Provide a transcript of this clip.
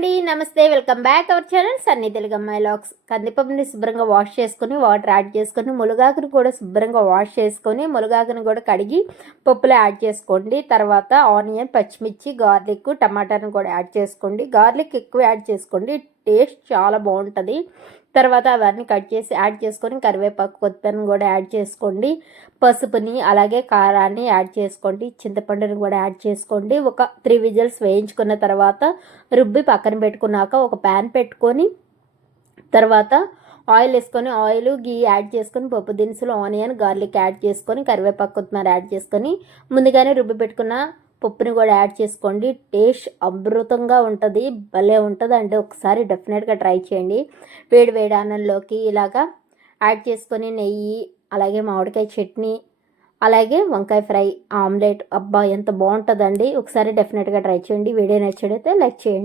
అండి, నమస్తే. Welcome back our channel Sunny Telugu అమ్మాయి వ్లాగ్స్. కందిపప్పుని శుభ్రంగా వాష్ చేసుకొని వాటర్ యాడ్ చేసుకొని మునగాకును కూడా శుభ్రంగా వాష్ చేసుకొని మునగాకును కూడా కడిగి పప్పులో యాడ్ చేసుకోండి. తర్వాత ఆనియన్, పచ్చిమిర్చి, గార్లిక్, టమాటాను కూడా యాడ్ చేసుకోండి. గార్లిక్ ఎక్కువ యాడ్ చేసుకోండి, టేస్ట్ చాలా బాగుంటుంది. తర్వాత అవన్నీ కట్ చేసి యాడ్ చేసుకొని కరివేపాకు, కొత్తిమీరను కూడా యాడ్ చేసుకోండి. పసుపుని అలాగే కారాన్ని యాడ్ చేసుకోండి. చింతపండుని కూడా యాడ్ చేసుకోండి. ఒక 3 విజిల్స్ వేయించుకున్న తర్వాత రుబ్బి పక్కన పెట్టుకున్నాక ఒక ప్యాన్ పెట్టుకొని తర్వాత ఆయిల్ వేసుకొని ఆయిల్ గీ యాడ్ చేసుకొని పప్పు దినుసులు, ఆనియన్, గార్లిక్ యాడ్ చేసుకొని కరివేపాకు, కొత్తిమీర యాడ్ చేసుకొని ముందుగానే రుబ్బి పెట్టుకున్న పప్పుని కూడా యాడ్ చేసుకోండి. టేస్ట్ అమృతంగా ఉంటుంది, భలే ఉంటుంది అండి. ఒకసారి డెఫినెట్గా ట్రై చేయండి. వేడి వేడి అన్నంలోకి ఇలాగా యాడ్ చేసుకొని నెయ్యి, అలాగే మామిడికాయ చట్నీ, అలాగే వంకాయ ఫ్రై, ఆమ్లెట్, అబ్బా ఎంత బాగుంటుందండి. ఒకసారి డెఫినెట్గా ట్రై చేయండి. వీడియో నచ్చినట్లయితే లైక్ చేయండి.